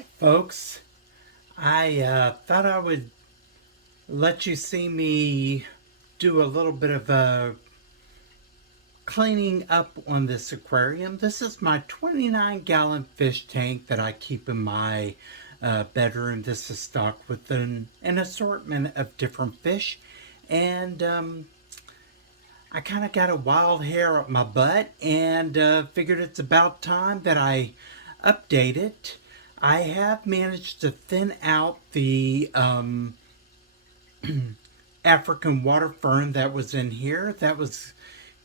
Hi folks, I thought I would let you see me do a little bit of cleaning up on this aquarium. This is my 29-gallon fish tank that I keep in my bedroom. This is stocked with an assortment of different fish, and I kind of got a wild hair up my butt and figured it's about time that I update it. I have managed to thin out the African water fern that was in here. That was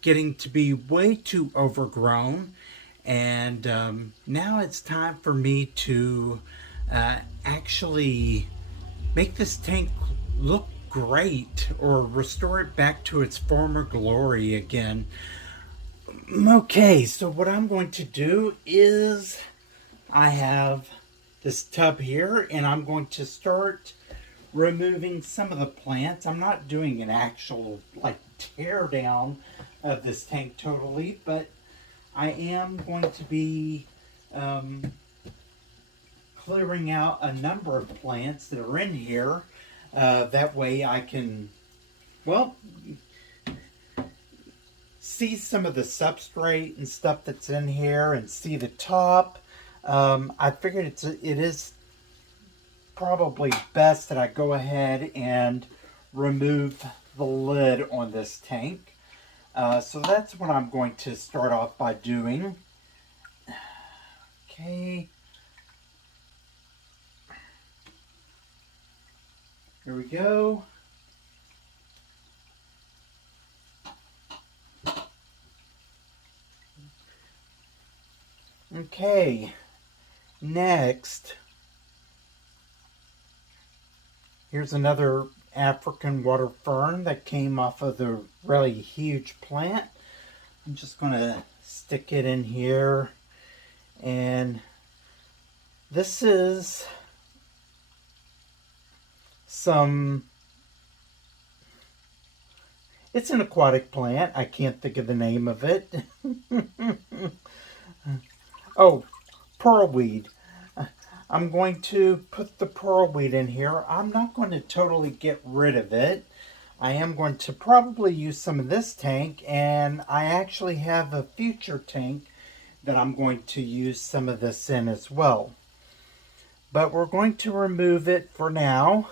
getting to be way too overgrown. And now it's time for me to actually make this tank look great or restore it back to its former glory again. Okay, so what I'm going to do is I have this tub here and I'm going to start removing some of the plants. I'm not doing an actual like tear down of this tank totally, but I am going to be clearing out a number of plants that are in here. That way I can, well, see some of the substrate and stuff that's in here and see the top. I figured it is probably best that I go ahead and remove the lid on this tank. So that's what I'm going to start off by doing. Okay. Here we go. Okay. Next, here's another African water fern that came off of the really huge plant. I'm just going to stick it in here. And this is it's an aquatic plant. I can't think of the name of it. Oh, pearlweed. I'm going to put the pearlweed in here. I'm not going to totally get rid of it. I am going to probably use some of this tank, and I actually have a future tank that I'm going to use some of this in as well. But we're going to remove it for now.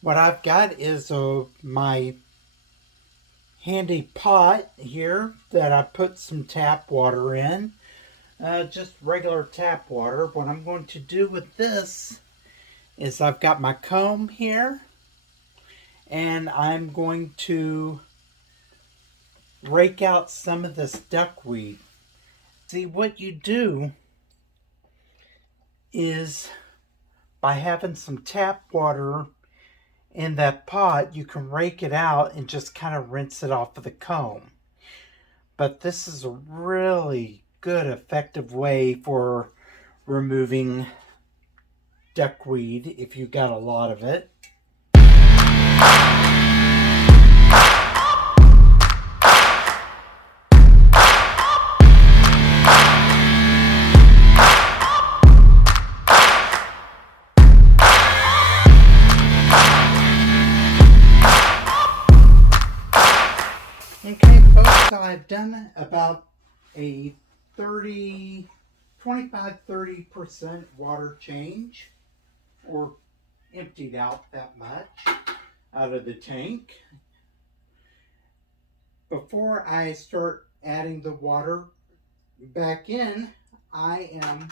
What I've got is my handy pot here that I put some tap water in. Just regular tap water. What I'm going to do with this is I've got my comb here, and I'm going to rake out some of this duckweed. See, what you do is by having some tap water in that pot, you can rake it out and just kind of rinse it off of the comb. But this is a really good, effective way for removing duckweed if you got a lot of it. Okay, folks, so I've done about a 25-30% water change, or emptied out that much out of the tank. Before I start adding the water back in, I am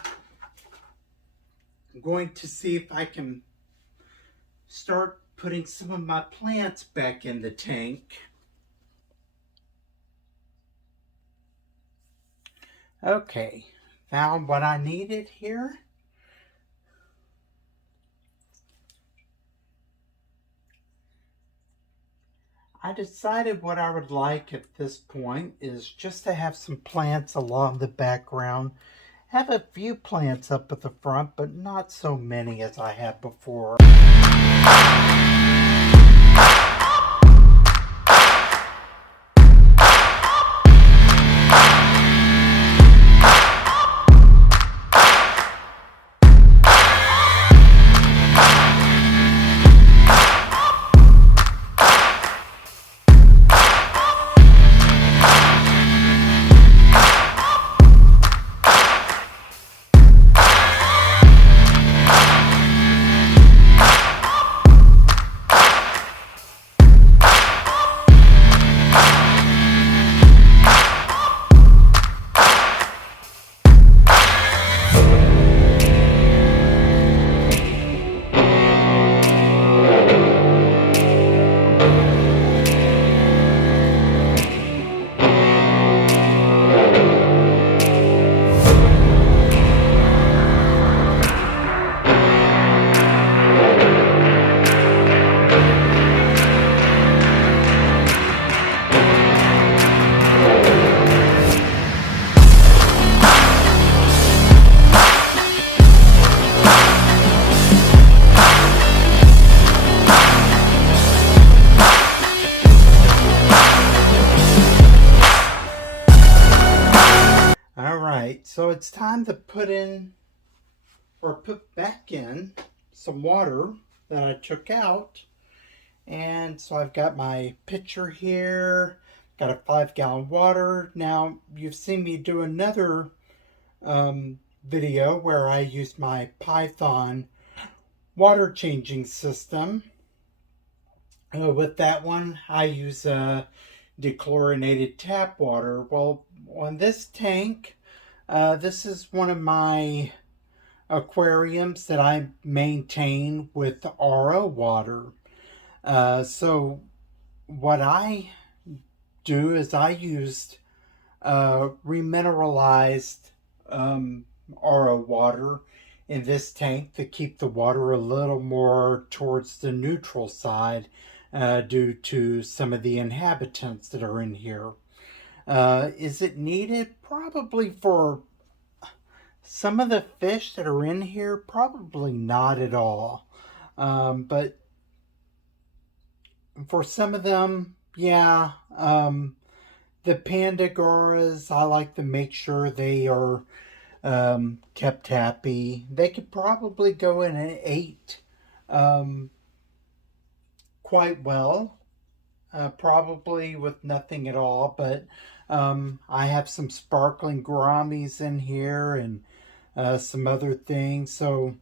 going to see if I can start putting some of my plants back in the tank. Okay, found what I needed here. I decided what I would like at this point is just to have some plants along the background. Have a few plants up at the front, but not so many as I had before. So it's time to put back in some water that I took out. And so I've got my pitcher here, got a 5-gallon water. Now you've seen me do another video where I used my Python water changing system. With that one, I use dechlorinated tap water. Well, on this tank, this is one of my aquariums that I maintain with RO water. So what I do is I used remineralized RO water in this tank to keep the water a little more towards the neutral side due to some of the inhabitants that are in here. Is it needed? Probably for some of the fish that are in here, probably not at all. But for some of them, yeah. The pandagoras, I like to make sure they are kept happy. They could probably go in an 8 quite well. Probably with nothing at all, but I have some sparkling gouramis in here and some other things, so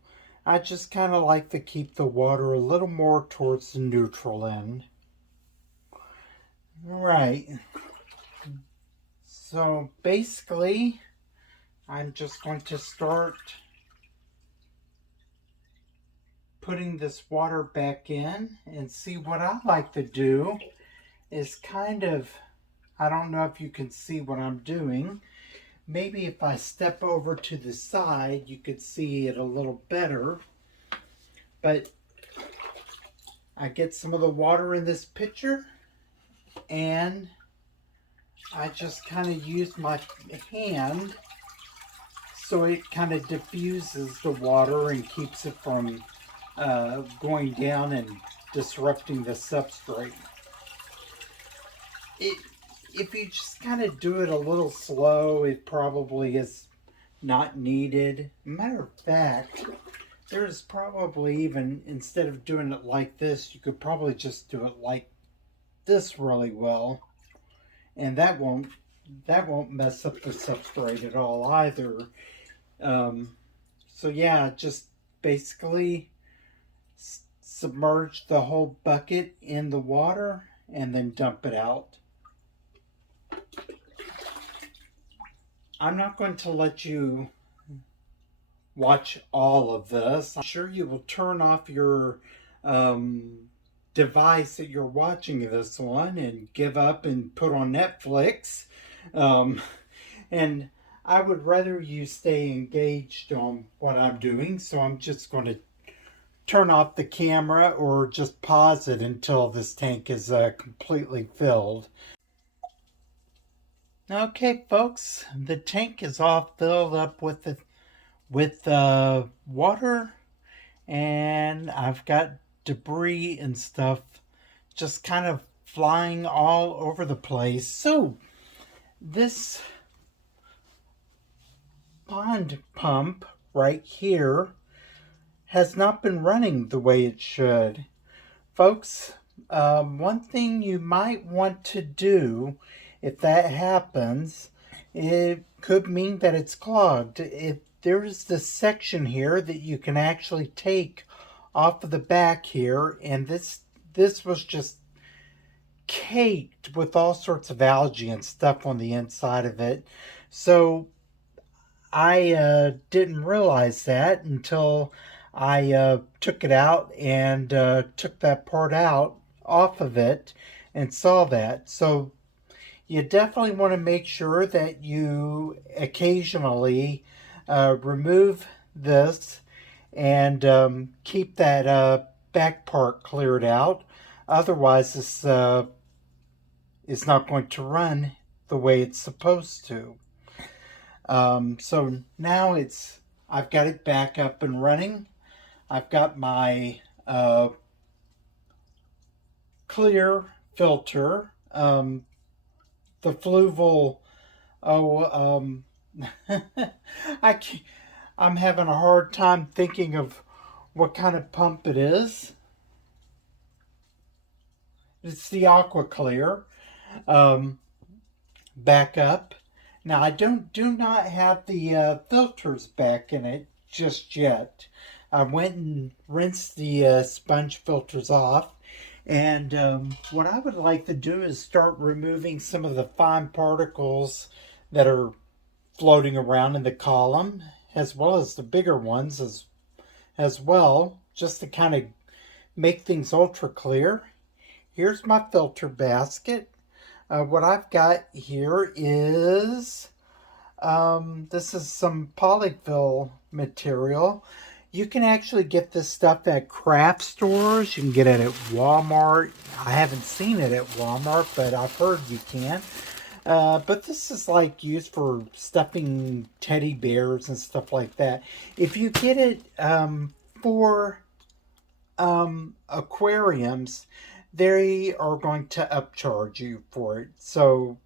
I just kind of like to keep the water a little more towards the neutral end. Right, so basically I'm just going to start putting this water back in, and see what I like to do is kind of, I don't know if you can see what I'm doing. Maybe if I step over to the side, you could see it a little better. But I get some of the water in this pitcher, and I just kind of use my hand so it kind of diffuses the water and keeps it from going down and disrupting the substrate. If you just kind of do it a little slow, it probably is not needed. Matter of fact, there's probably even, instead of doing it like this, you could probably just do it like this really well, and that won't mess up the substrate at all either. So yeah, just basically submerge the whole bucket in the water and then dump it out. I'm not going to let you watch all of this. I'm sure you will turn off your device that you're watching this on and give up and put on Netflix. And I would rather you stay engaged on what I'm doing, so I'm just going to turn off the camera or just pause it until this tank is completely filled. Okay, folks, the tank is all filled up with water, and I've got debris and stuff just kind of flying all over the place. So this pond pump right here has not been running the way it should. Folks, one thing you might want to do if that happens, it could mean that it's clogged. If there's this section here that you can actually take off of the back here, and this was just caked with all sorts of algae and stuff on the inside of it. So I didn't realize that until I took it out and took that part out off of it and saw that. So you definitely want to make sure that you occasionally remove this and keep that back part cleared out. Otherwise, this is not going to run the way it's supposed to. So now I've got it back up and running. I've got my clear filter, the fluval. I'm having a hard time thinking of what kind of pump it is. It's the Aqua Clear. Back up. Now I do not have the filters back in it just yet. I went and rinsed the sponge filters off. And what I would like to do is start removing some of the fine particles that are floating around in the column, as well as the bigger ones as well, just to kind of make things ultra clear. Here's my filter basket. What I've got here is, this is some polyfill material. You can actually get this stuff at craft stores. You can get it at Walmart. I haven't seen it at Walmart, but I've heard you can. But this is like used for stuffing teddy bears and stuff like that. If you get it for aquariums, they are going to upcharge you for it. So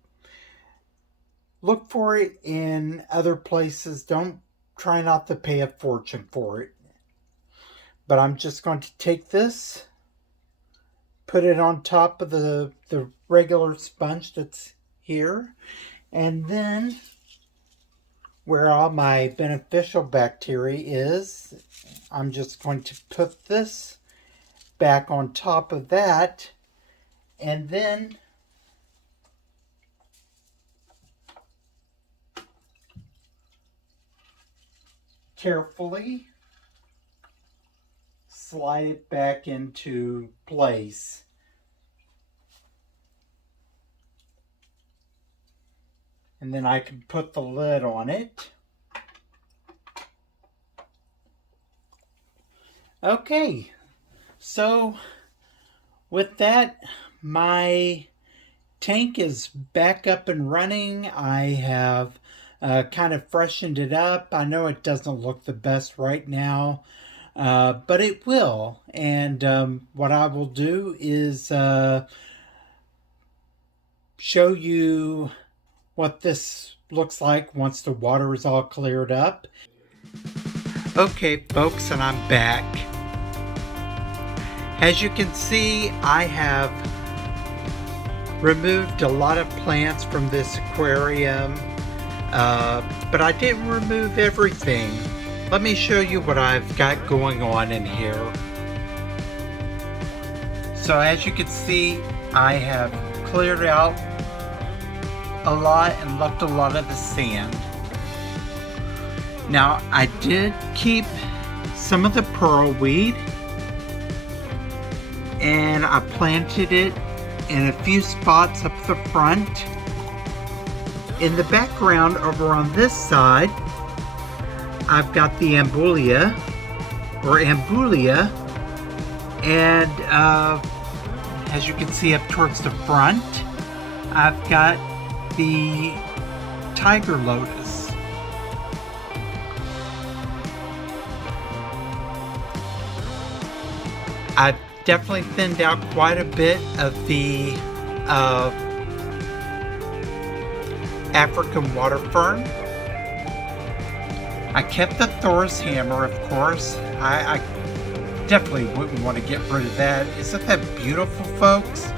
look for it in other places. Don't try not to pay a fortune for it. But I'm just going to take this, put it on top of the regular sponge that's here, and then where all my beneficial bacteria is, I'm just going to put this back on top of that, and then carefully slide it back into place. And then I can put the lid on it. Okay, so with that, my tank is back up and running. I have kind of freshened it up. I know it doesn't look the best right now, but it will. And what I will do is show you what this looks like once the water is all cleared up. Okay, folks, and I'm back. As you can see, I have removed a lot of plants from this aquarium, but I didn't remove everything. Let me show you what I've got going on in here. So as you can see, I have cleared out a lot and left a lot of the sand. Now I did keep some of the pearl weed, and I planted it in a few spots up the front. In the background over on this side, I've got the ambulia, and as you can see up towards the front, I've got the tiger lotus. I've definitely thinned out quite a bit of the African water fern. I kept the Thor's hammer, of course. I definitely wouldn't want to get rid of that. Isn't that beautiful, folks?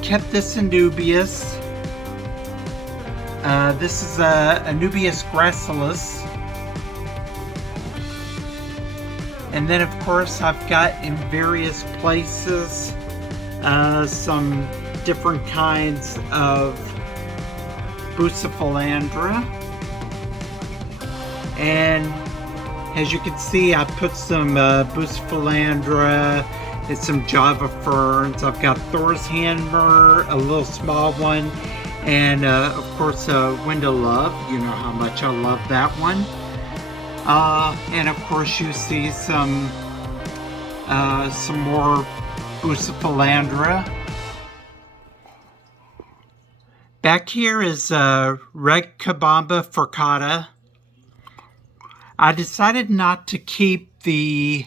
Kept this Anubias. This is Anubias gracilis. And then, of course, I've got in various places some different kinds of Bucephalandra. And as you can see, I put some Bucephalandra and some Java ferns. I've got Thor's hammer, a little small one, and of course Window Love. You know how much I love that one. And of course you see some more Bucephalandra. Back here is Red Kabamba furcata. I decided not to keep the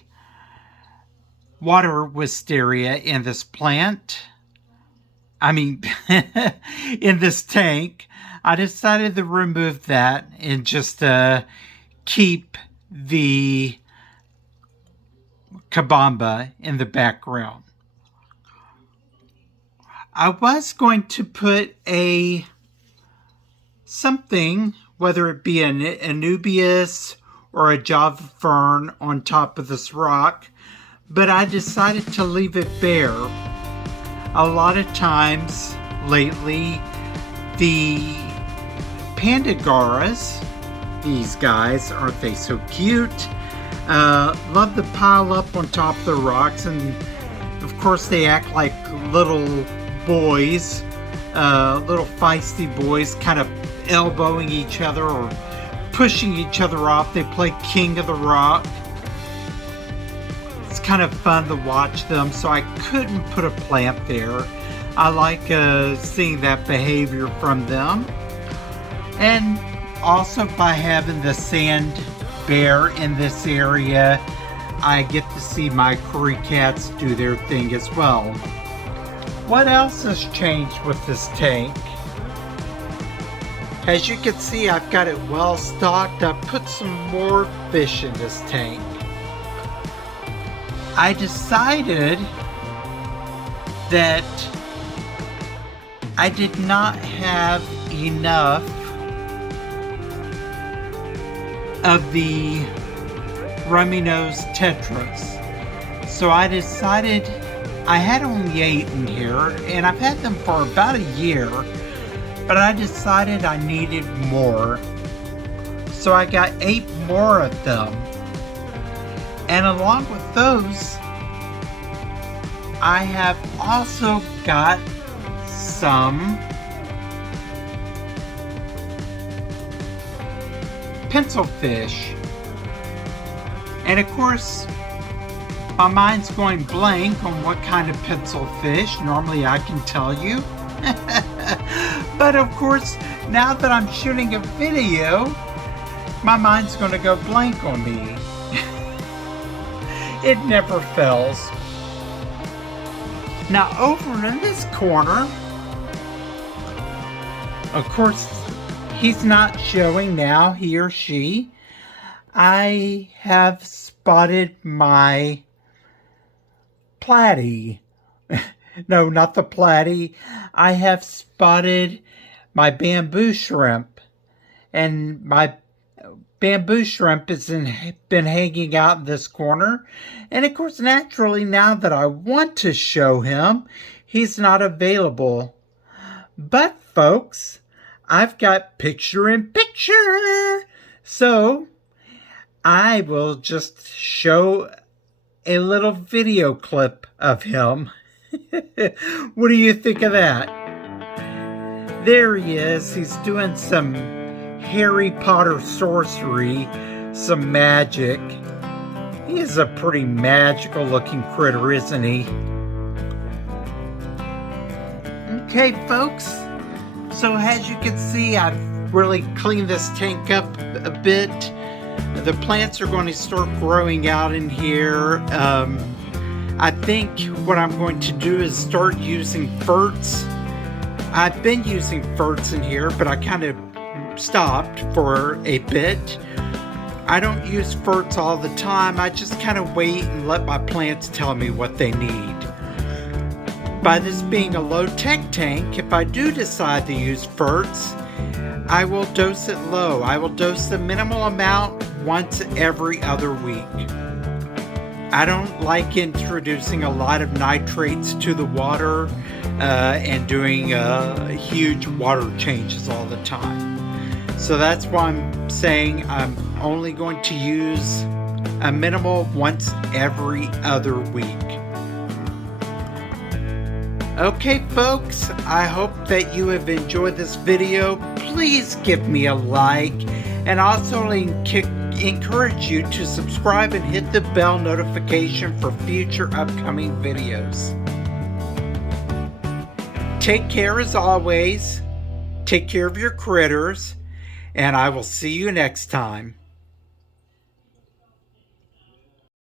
water wisteria in this plant. I mean, in this tank. I decided to remove that and just keep the Kabamba in the background. I was going to put something, whether it be an Anubias or a Java fern on top of this rock, but I decided to leave it bare. A lot of times lately, the Pandagaras, these guys, aren't they so cute? Love to pile up on top of the rocks, and of course they act like little boys, little feisty boys, kind of elbowing each other or pushing each other off. They play King of the Rock. It's kind of fun to watch them, so I couldn't put a plant there. I like seeing that behavior from them. And also by having the sand bare in this area, I get to see my curry cats do their thing as well. What else has changed with this tank? As you can see, I've got it well stocked. I've put some more fish in this tank. I decided that I did not have enough of the rummy nose tetras. So I decided, I had only 8 in here, and I've had them for about a year, but I decided I needed more. So I got 8 more of them. And along with those, I have also got some pencil fish. And of course, my mind's going blank on what kind of pencil fish. Normally I can tell you. But of course, now that I'm shooting a video, my mind's going to go blank on me. It never fails. Now over in this corner, of course, he's not showing now, he or she. I have spotted my platy. No, not the platy. I have spotted my bamboo shrimp. And my bamboo shrimp has been hanging out in this corner. And of course, naturally, now that I want to show him, he's not available. But folks, I've got picture-in-picture. So I will just show a little video clip of him. What do you think of that? There he is. He's doing some Harry Potter sorcery, some magic. He is a pretty magical looking critter, isn't he? Okay, folks. So as you can see, I've really cleaned this tank up a bit. The plants are going to start growing out in here. I think what I'm going to do is start using ferts. I've been using ferts in here, but I kind of stopped for a bit. I don't use ferts all the time. I just kind of wait and let my plants tell me what they need. By this being a low-tech tank, if I do decide to use ferts, I will dose it low. I will dose the minimal amount once every other week. I don't like introducing a lot of nitrates to the water and doing huge water changes all the time. So that's why I'm saying I'm only going to use a minimal once every other week. Okay, folks, I hope that you have enjoyed this video. Please give me a like, and also encourage you to subscribe and hit the bell notification for future upcoming videos. Take care as always. Take care of your critters, and I will see you next time.